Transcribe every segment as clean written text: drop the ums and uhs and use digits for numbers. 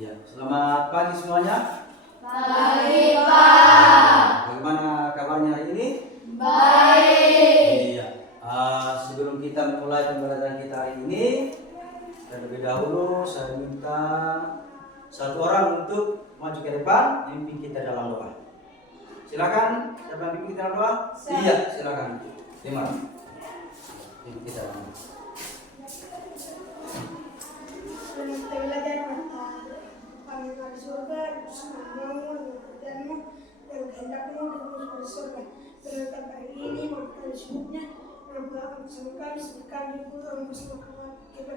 Iya, selamat pagi semuanya. Pagi, Pak. Bagaimana kabarnya hari ini? Baik. Iya. Sebelum kita memulai pembelajaran kita hari ini, terlebih dahulu saya minta satu orang untuk maju ke depan, memimpin kita dalam doa. Silakan, siapa yang memimpin kita dalam doa? Iya, silakan. Terima kasih. Memimpin kita dalam doa. Kita belajar kami di surga, bersamamu dengan kerjaanmu dan kehendakmu di bumi surga. Berkat hari ini makan sebutnya, menambahkan bersama kami, sedekah di bulan bersama kepada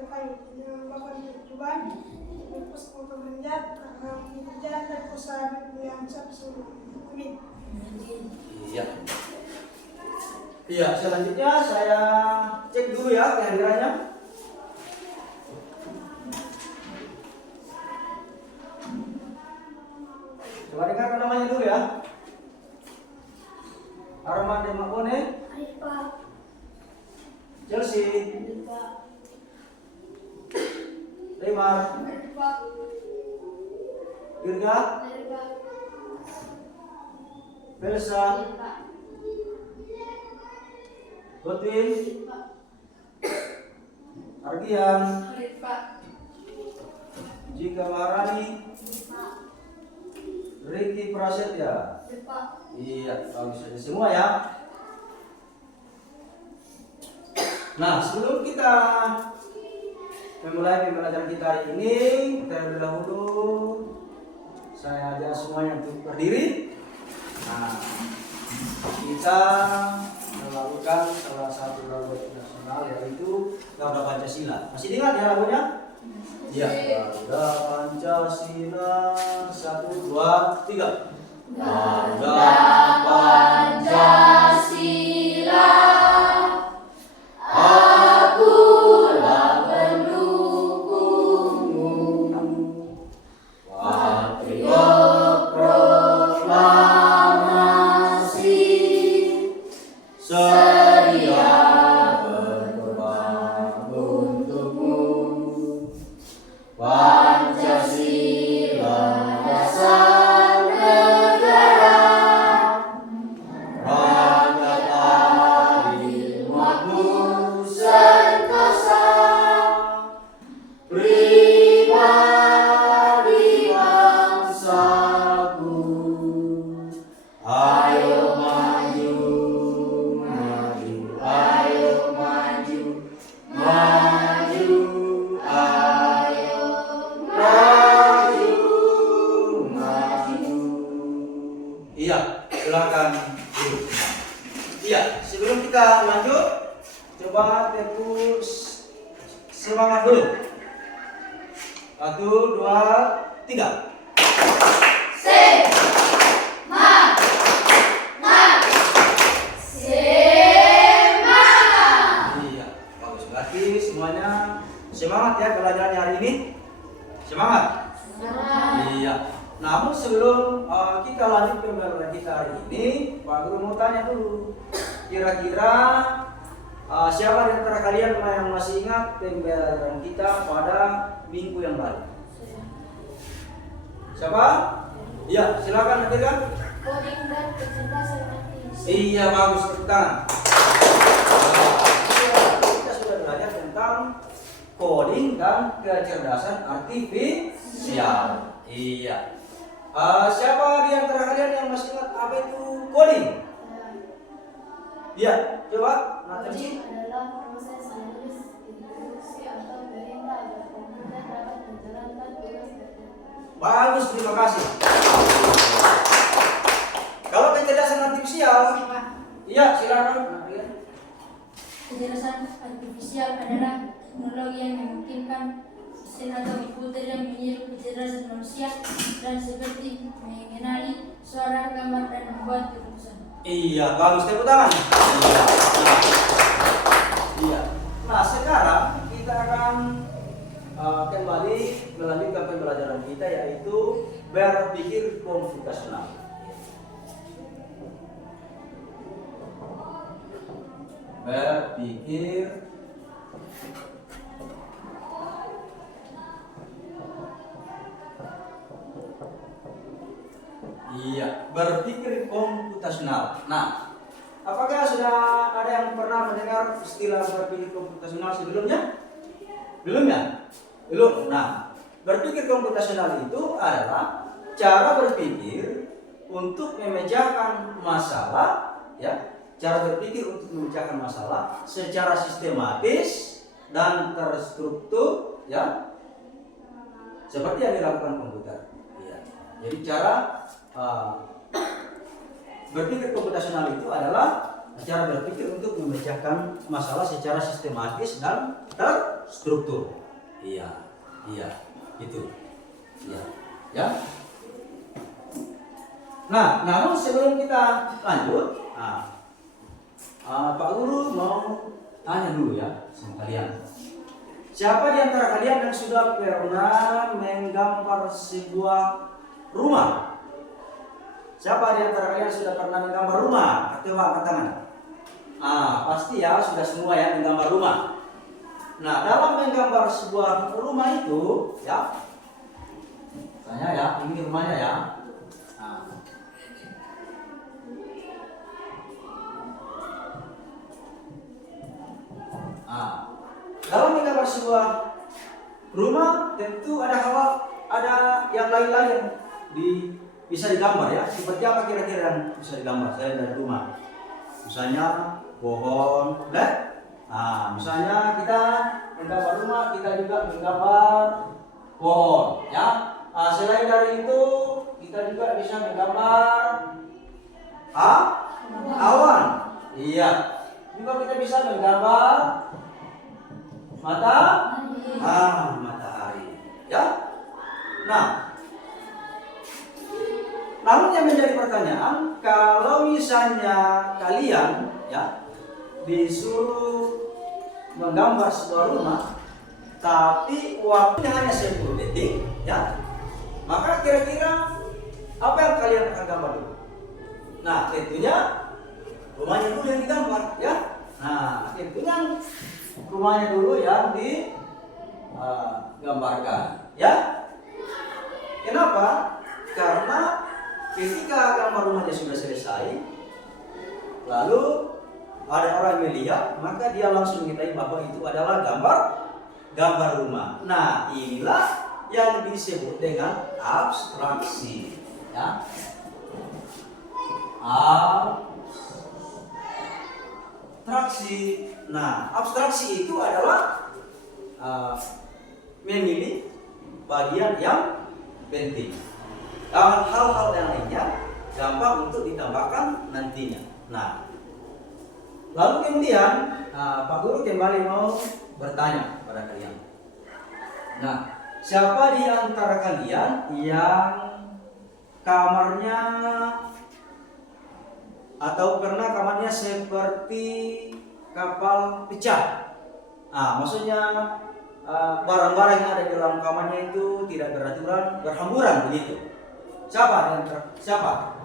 kami. Dengan Bapa dan Tuhan, kita bersama kemenjat, karena mengerjakan dan kuasa yang besar bersama. Amin. Iya. Iya, selanjutnya saya cek dulu ya kehadirannya. Coba dengarkan namanya dulu ya. Arman Demakone, Ayo Pak. Chelsea, Lemar, Pak. Irga, Belsa, Godwin, Argian, Jika Maharani, Ricky Prasetya. Iya, bagus saja semua ya. Nah, sebelum kita memulai pembelajaran kita hari ini, terlebih dahulu saya ajak semuanya untuk berdiri. Nah, kita melakukan salah satu lagu nasional yaitu Garuda Pancasila. Masih ingat ya lagunya? Iya, Garuda Pancasila, 1, 2, 3. Garuda Pancasila, akulah pendukungmu. Patriot proklamasi, sedia berkorban untukmu. Pancasila dasar negara, rakyat adil makmur sentosa, pribadi bangsaku. Ayo maju, maju, ayo maju, maju, ayo maju, maju. Iya, silakan duduk. Iya, sebelum kita lanjut, coba tepuk semangat dulu. 1, 2, 3. Semangat, semangat. Iya, bagus. Berarti semuanya semangat ya pelajarannya hari ini. Semangat. Iya. Namun sebelum kita lanjut pembelajaran kita hari ini, Pak Guru mau tanya dulu. Kira-kira siapa di antara kalian yang masih ingat pembelajaran kita pada minggu yang lalu? Siapa? Iya, silakan kan? Coding dan kecerdasan artifisial. Iya, bagus, tepuk tangan. Kita sudah belajar tentang coding dan kecerdasan artifisial. Iya. Siapa di antara kalian yang masih ingat apa itu coding? Iya, coba. Coding adalah proses menulis instruksi atau perintah agar komputer dapat menjalankan tugas tertentu. Bagus, terima kasih. Kalau kecerdasan artifisial, iya silakan. Kecerdasan artifisial adalah teknologi yang memungkinkan mesin atau komputer yang meniru kecerdasan manusia dan seperti mengenali suara, gambar, dan membuat keputusan. Iya, bagus, tepuk tangan. Iya. Iya. Nah, sekarang kita akan kembali melanjutkan pembelajaran kita yaitu berpikir komputasional. Berpikir Iya, berpikir komputasional. Nah, apakah sudah ada yang pernah mendengar istilah berpikir komputasional sebelumnya? Belum ya? Belum. Nah, berpikir komputasional itu adalah cara berpikir untuk memecahkan masalah, ya. Cara berpikir untuk memecahkan masalah secara sistematis dan terstruktur, ya. Seperti yang dilakukan komputer. Iya. Jadi cara berpikir komputasional itu adalah cara berpikir untuk memecahkan masalah secara sistematis dan terstruktur. Iya, itu. Iya, ya. Nah, namun sebelum kita lanjut, Pak Guru mau tanya dulu ya sama kalian. Siapa di antara kalian yang sudah pernah menggambar sebuah rumah? Siapa di antara kalian sudah pernah menggambar rumah? Coba angkat tangan. Pasti ya sudah semua ya menggambar rumah. Nah, dalam menggambar sebuah rumah itu, ya, tanya ya, ini rumahnya ya. Dalam menggambar sebuah rumah tentu ada yang lain-lain bisa digambar ya. Seperti apa kira-kira yang bisa digambar selain dari rumah? Misalnya pohon, misalnya kita menggambar rumah, kita juga menggambar pohon, ya. Selain dari itu kita juga bisa menggambar awan, iya. Juga kita bisa menggambar matahari, ya. Nah, namun yang menjadi pertanyaan, kalau misalnya kalian ya disuruh menggambar sebuah rumah, tapi waktunya hanya 10 detik, ya, maka kira-kira apa yang kalian akan gambar dulu? Nah, tentunya rumahnya dulu yang digambar, ya. Nah, tentunya rumahnya dulu yang digambarkan, ya. Kenapa? Karena ketika gambar rumahnya sudah selesai, lalu ada orang melihat, maka dia langsung mengetahui bahwa itu adalah gambar rumah. Nah, inilah yang disebut dengan abstraksi, ya. Abstraksi. Nah, abstraksi itu adalah memilih bagian yang penting. Hal-hal yang lainnya gampang untuk ditambahkan nantinya. Nah, lalu kemudian Pak Guru kembali mau bertanya kepada kalian. Nah, siapa di antara kalian yang kamarnya atau pernah kamarnya seperti kapal pecah? Maksudnya barang-barang yang ada di dalam kamarnya itu tidak beraturan, berhamburan begitu. Siapa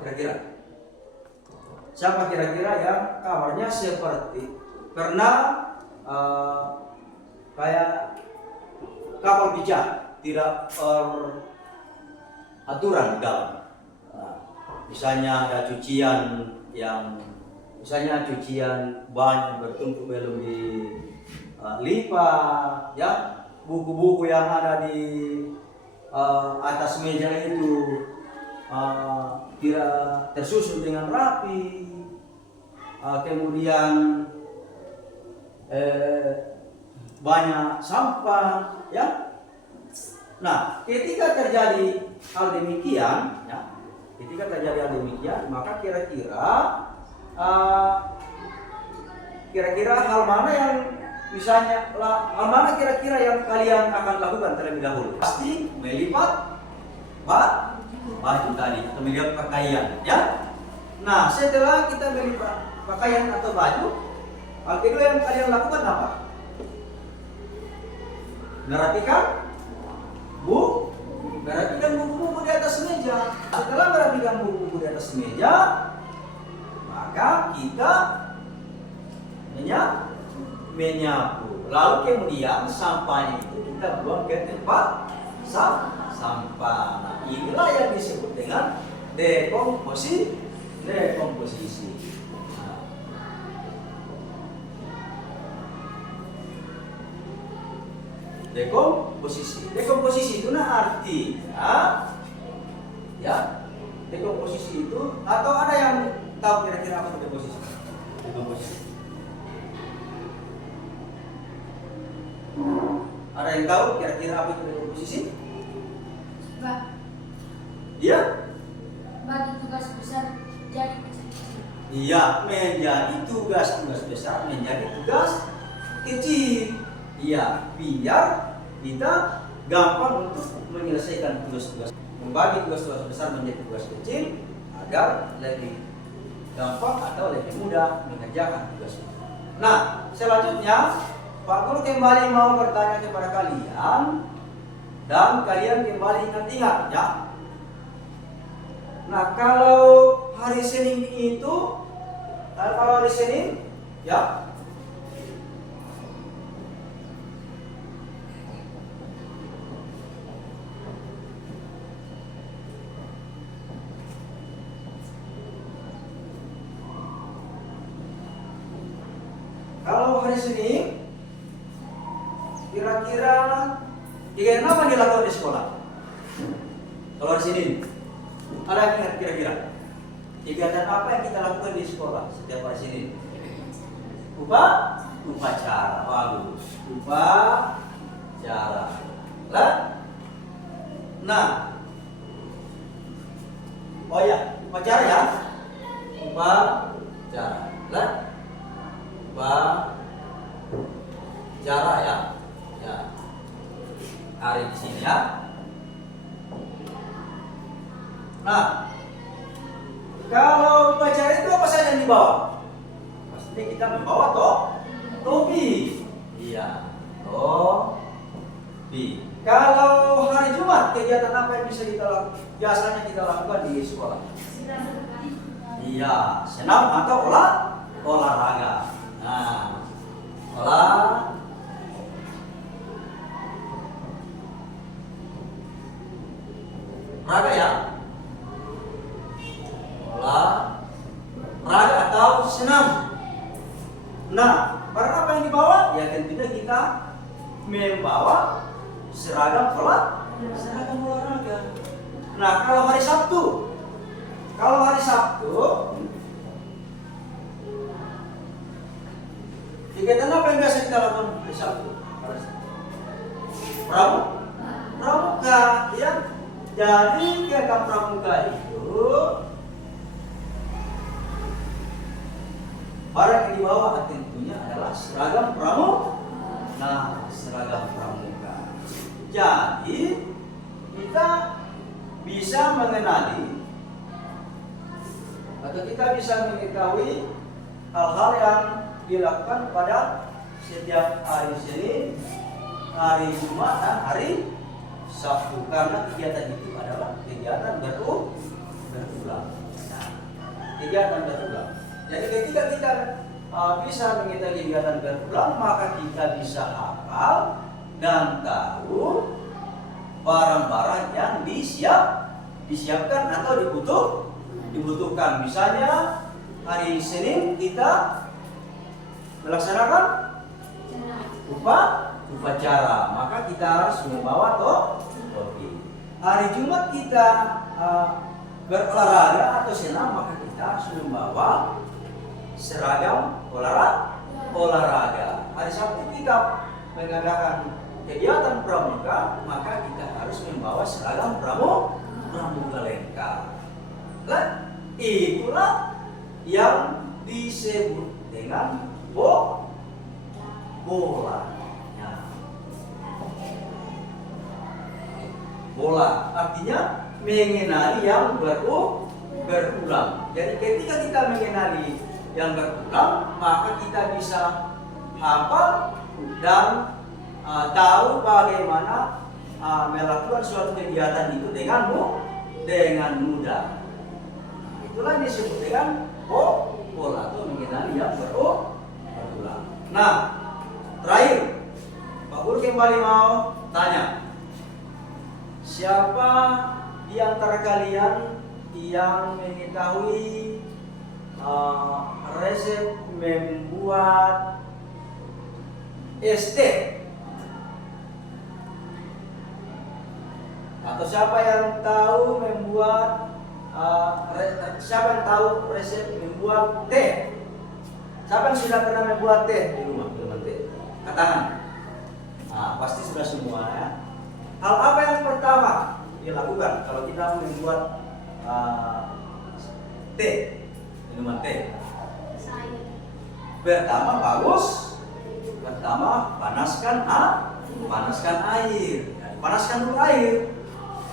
kira-kira? Siapa kira-kira yang kamarnya seperti pernah kayak kapal pecah, tidak aturan di dalam. Misalnya ada cucian banyak bertumpuk belum dilipat, ya, buku-buku yang ada di atas meja itu tidak tersusun dengan rapi, kemudian banyak sampah, ya. Nah, ketika terjadi hal demikian, maka kira-kira hal mana yang hal mana kira-kira yang kalian akan lakukan terlebih dahulu? Pasti melipat baju tadi atau melipat pakaian, ya. Nah, setelah kita melipat pakaian atau baju, hal kedua yang kalian lakukan apa? Merapikan buku-buku di atas meja. Setelah merapikan buku-buku di atas meja, maka kita menyapu. Lalu kemudian sampahnya itu kita buang ke tempat sampah. Nah, inilah yang disebut dengan dekomposisi. Nah. Dekomposisi itu artinya ya, dekomposisi itu, atau ada yang tahu kira-kira apa itu dekomposisi? Ada yang tahu kira-kira apa itu dekomposisi? Iya. Bagi tugas besar jadi kecil-kecil. Iya, menjadi tugas besar menjadi tugas kecil. Iya, biar kita gampang untuk menyelesaikan tugas-tugas. Membagi tugas-tugas besar menjadi tugas kecil agar lebih gampang atau lebih mudah mengerjakan tugas itu. Nah, selanjutnya Pak Guru kembali mau bertanya kepada kalian dan kalian kembali ingat-ingat ya. Nah, kalau hari Senin itu, kalau hari Senin ya, kalau hari Senin kira-kira kegiatan apa yang dilakukan di sekolah? Kalau hari Senin ada yang ingat kira-kira kegiatan apa yang kita lakukan di sekolah setiap hari Senin? Upacara. Bagus. Upacara. Nah, oh ya, upacara ya. Upacara. Upacara ya. Ya. Hari di sini ya. Nah, kalau upacara itu apa saja yang dibawa? Pastinya kita membawa topi. Iya, topi. Kalau hari Jumat, kegiatan apa yang bisa biasanya kita lakukan di sekolah? Iya, senam atau olahraga. Nah, olahraga ya. Olahraga atau senam. Nah, barang apa yang dibawa? Ya tentunya kita membawa seragam olahraga. Nah, kalau hari Sabtu, kegiatan apa yang biasa kita lakukan hari Sabtu? Pramuka, ya. Jadi kegiatan pramuka itu barang yang dibawa tentunya adalah seragam pramuka. Nah, seragam pramuka. Jadi kita bisa mengenali atau kita bisa mengetahui hal-hal yang dilakukan pada setiap hari Senin, hari Jumat dan hari Sabtu, karena kegiatan itu adalah kegiatan berulang. Nah, kegiatan berulang. Jadi ketika kita bisa mengetahui kegiatan berulang, maka kita bisa hafal dan tahu barang-barang yang disiapkan atau dibutuhkan. Misalnya hari Senin kita melaksanakan upacara, maka kita harus membawa topi. Hari Jumat kita berolahraga atau senam, maka kita harus membawa seragam olahraga. Hari Sabtu kita mengadakan kegiatan pramuka, maka kita harus membawa seragam pramuka lengkap. Nah, itulah yang disebut dengan bola. Bola artinya mengenali yang berulang. Jadi ketika kita mengenali yang berulang, maka kita bisa hafal dan tahu bagaimana melakukan suatu kegiatan itu dengan mudah. Itulah yang disebut dengan bola atau mengenali yang berulang. Nah, terakhir Pak Guru kembali mau tanya, siapa di antara kalian yang mengetahui resep membuat es teh? Atau siapa yang tahu siapa yang tahu resep membuat teh? Siapa yang sudah pernah membuat teh di rumah? Minuman teh? Katakan. Nah, pasti sudah semua ya. Hal apa yang pertama dilakukan kalau kita membuat teh, minuman teh? Pertama panaskan air. Panaskan dulu air.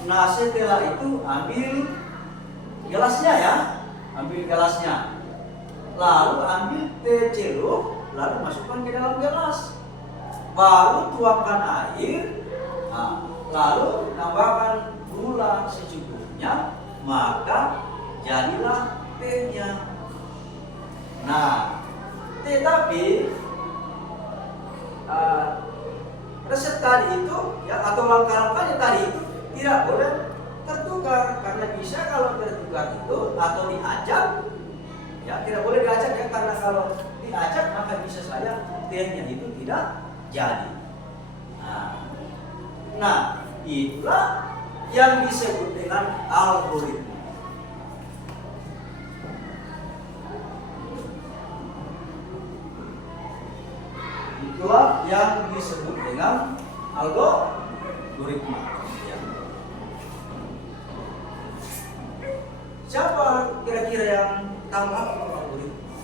Nah, setelah itu ambil gelasnya. Lalu ambil teh celup, lalu masukkan ke dalam gelas. Baru tuangkan air. Lalu tambahkan gula secukupnya, maka jadilah tehnya. Nah, tetapi resep tadi itu ya, atau langkah-langkahnya tadi itu tidak boleh tertukar, karena bisa kalau tertukar itu atau diajak ya tidak boleh diajak ya, karena kalau diajak maka bisa saja tehnya itu tidak jadi. Nah, itulah yang disebut dengan algoritma. Itulah yang disebut dengan algoritma. Ya. Siapa kira-kira yang tahu apa itu algoritma?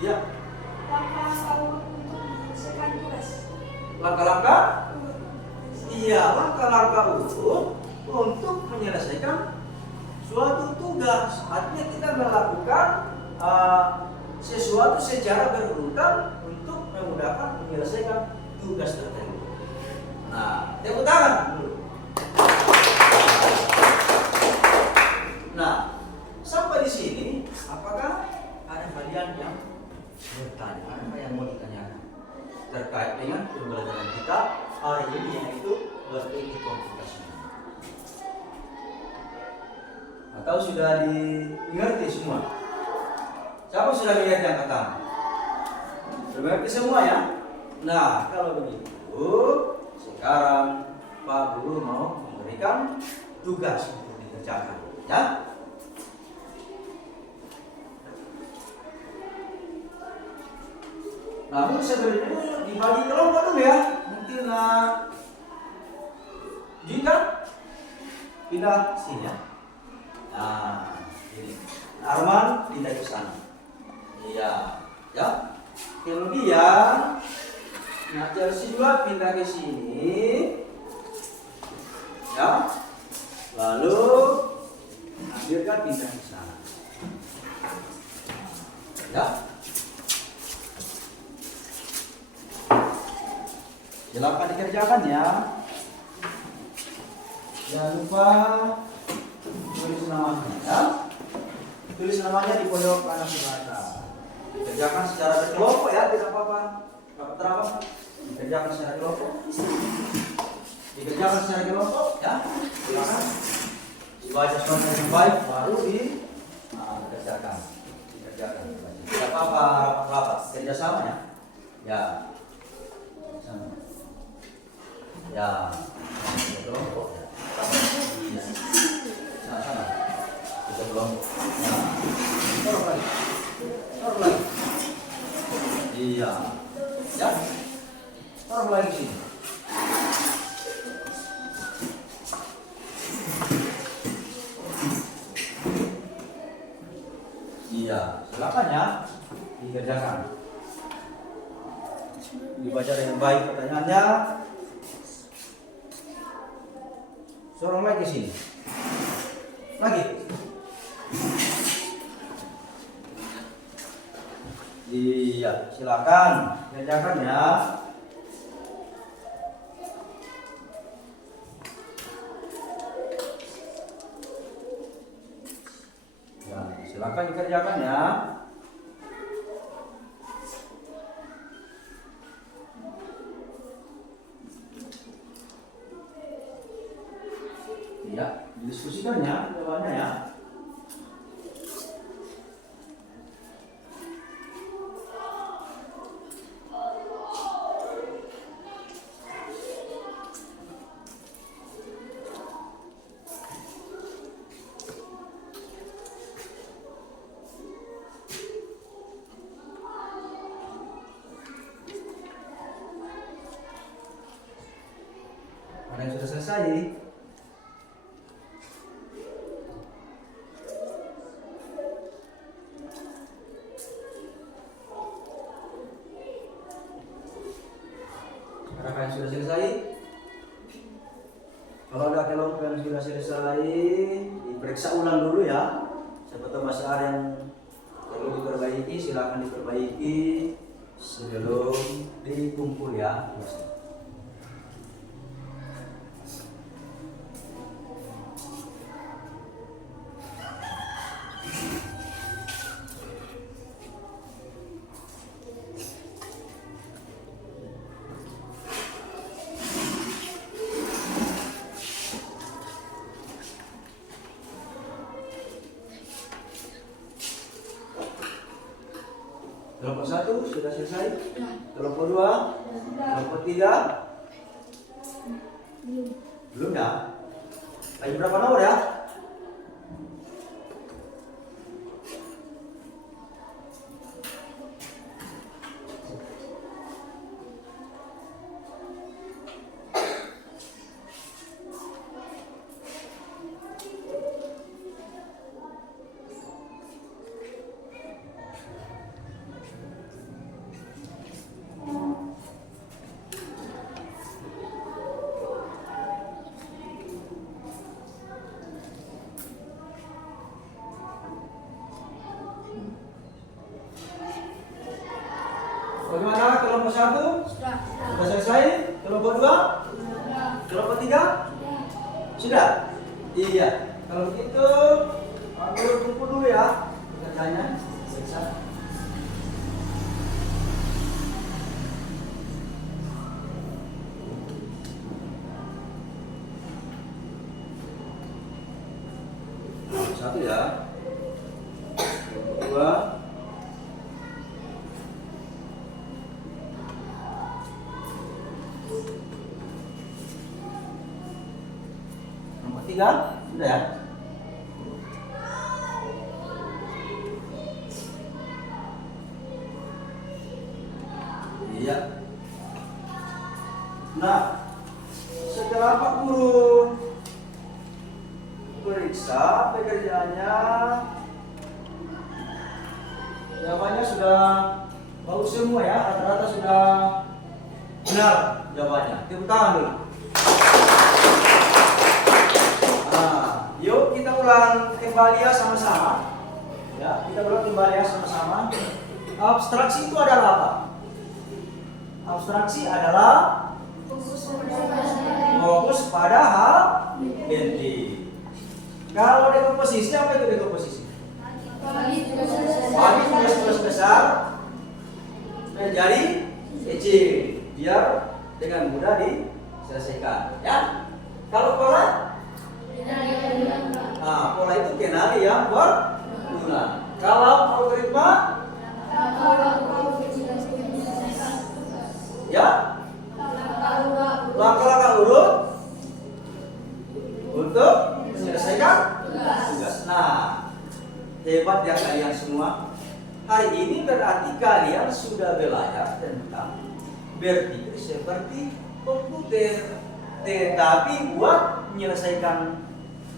Ya. Langkah-langkah? Iya, langkah-langkah untuk menyelesaikan suatu tugas. Artinya kita melakukan sesuatu secara berurutan untuk memudahkan menyelesaikan tugas tertentu. Nah, tepuk tangan dulu. Nah, sampai di sini, apakah ada kalian yang bertanya? Apa yang mau ditanyakan terkait dengan pembelajaran kita hari ini, yaitu berteknik komputasi? Atau sudah dimengerti semua? Siapa sudah lihat yang pertama? Sudah mengerti semua ya? Nah, kalau begitu, sekarang Pak Guru mau memberikan tugas untuk dikerjakan, ya? Namun sebenarnya dibagi kelompok dulu ya. Nanti jika pindah sini ya. Nah, ini Arman pindah ke sana. Iya, ya. Kemudian Chelsea juga pindah ke sini. Ya. Lalu Ambilkan pindah ke sana. Ya. Silakan dikerjakan ya. Jangan lupa tulis namanya ya. Tulis namanya di pojok kanan sebelah. Kerjakan secara berkelompok ya, tidak apa-apa. Apa? Dikerjakan secara kelompok. Dikerjakan secara kelompok ya. Silakan. Baca suara yang baik baru dikerjakan. Tidak apa-apa, rapat kerjasama ya. Ya. Sama. Ya. Kelompok ya. Iya. Sama-sama. Kita kelompok. Ya. Taruh lagi. Iya. Ya. Taruh lagi sini. Iya, silakan ya dikerjakan. Dibaca dengan baik pertanyaannya. Sorong lagi sini. Lagi. Iya, silakan kerjakan ya. Ya, silakan dikerjakan ya. Ya, Diskusikannya jawabannya ya. Mana yang sudah selesai? Adakah yang sudah selesai? Kalau ada kelompok yang sudah selesai, diperiksa ulang dulu ya. Siapa tahu masih ada yang perlu diperbaiki, silakan diperbaiki sebelum dikumpul ya. Kelompok 1 sudah selesai. Kelompok 2, kelompok 3 belum ya? Lagi berapa nomor ya? Bagaimana kelompok 1? Sudah. Sudah selesai? Kelompok 2? Kelompok 3? Sudah? Iya. Kalau begitu, aku kumpul dulu ya pekerjaannya. Selesai. Satu ya. Dua. Nomor 3 sudah ya. Iya. Nah, setelah Pak Guru periksa pekerjaannya, jawabannya sudah bagus semua ya, rata-rata sudah benar jawabannya. Tepuk tangan dulu. Nah, yuk kita ulang kembali ya sama-sama. Ya, kita ulang kembali ya sama-sama. Abstraksi itu adalah apa? Abstraksi adalah fokus pada hal penting. Kalau dekomposisi, apa itu dekomposisi? Bagi tugas-tugas besar menjadi kecil biar dengan mudah diselesaikan. Ya. Kalau pola, pola itu kenali yang berguna. Kalau algoritma, ya, langkah-langkah urut untuk menyelesaikan tugas. Nah, hebat ya kalian semua. Hari ini berarti kalian sudah belajar tentang berpikir seperti komputer, tetapi buat menyelesaikan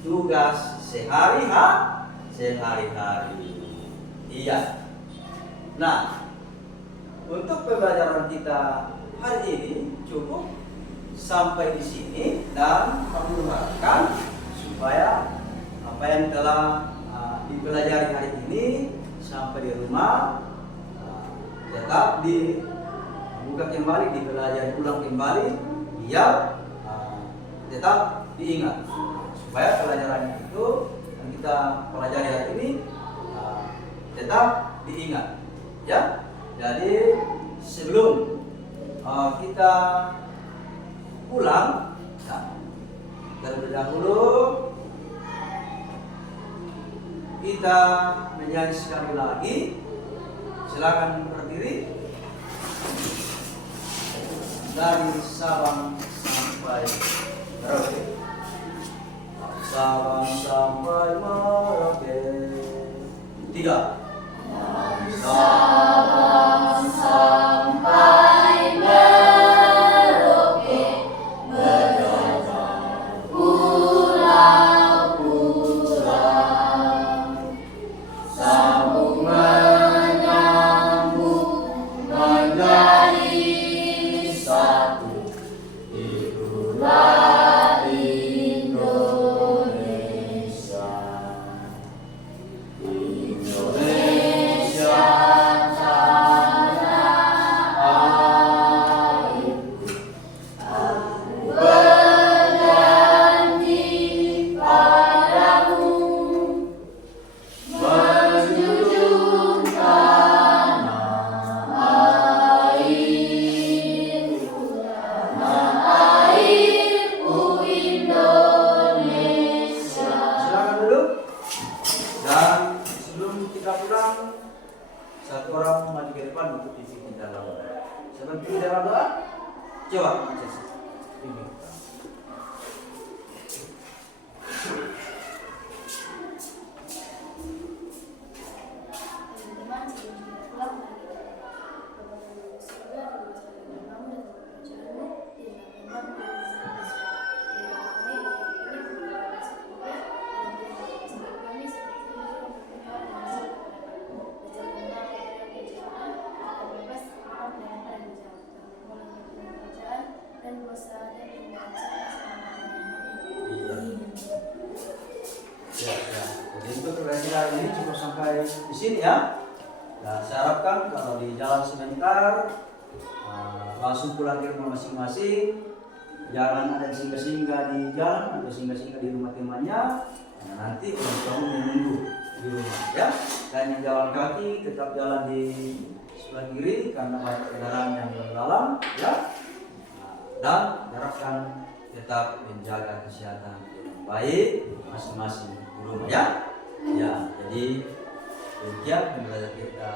tugas sehari-hari. Iya. Nah, untuk pembelajaran kita hari ini cukup sampai di sini, dan kami harapkan supaya apa yang telah dipelajari hari ini sampai di rumah tetap dibuka kembali, dipelajari ulang kembali, biar tetap diingat, supaya pelajaran itu yang kita pelajari hari ini tetap diingat. Ya, jadi sebelum kita pulang, terlebih dahulu kita menyanyi sekali lagi. Silakan berdiri. Dari Sabang sampai Merauke. Sabang sampai Merauke. 3. Dari Sabang sampai Merauke, berjajar pulau-pulau, sambung menyambung menjadi satu. Itulah Indonesia. Indonesia tanah airku. Aku berjanji padamu menjunjung tanah airku, Indonesia. Silakan duduk. Dan sebelum kita pulang, satu orang maju ke depan untuk dipimpin dalam doa. Seperti dalam doa, coba pimpin. Teman-teman, sebelum kita pulang, mari kita berdoa. Bapa surga, dimuliakan namamu dan kerajaanmu, dilakukan dan dosa dan Ya. Jadi untuk referensi kali ini cukup sampai di sini ya. Nah, saya harapkan kalau di jalan sebentar langsung pulang ke rumah masing-masing. Jangan ada singgah-singgah di jalan atau singgah-singgah di rumah temannya. Nah, nanti orang tua menunggu di rumah ya. Dan yang jalan kaki tetap jalan di sebelah kiri karena banyak kendaraan yang dalam ya. Dan diharapkan tetap menjaga kesehatan dengan baik masing-masing di rumah ya. Ya, jadi demikian pembelajaran kita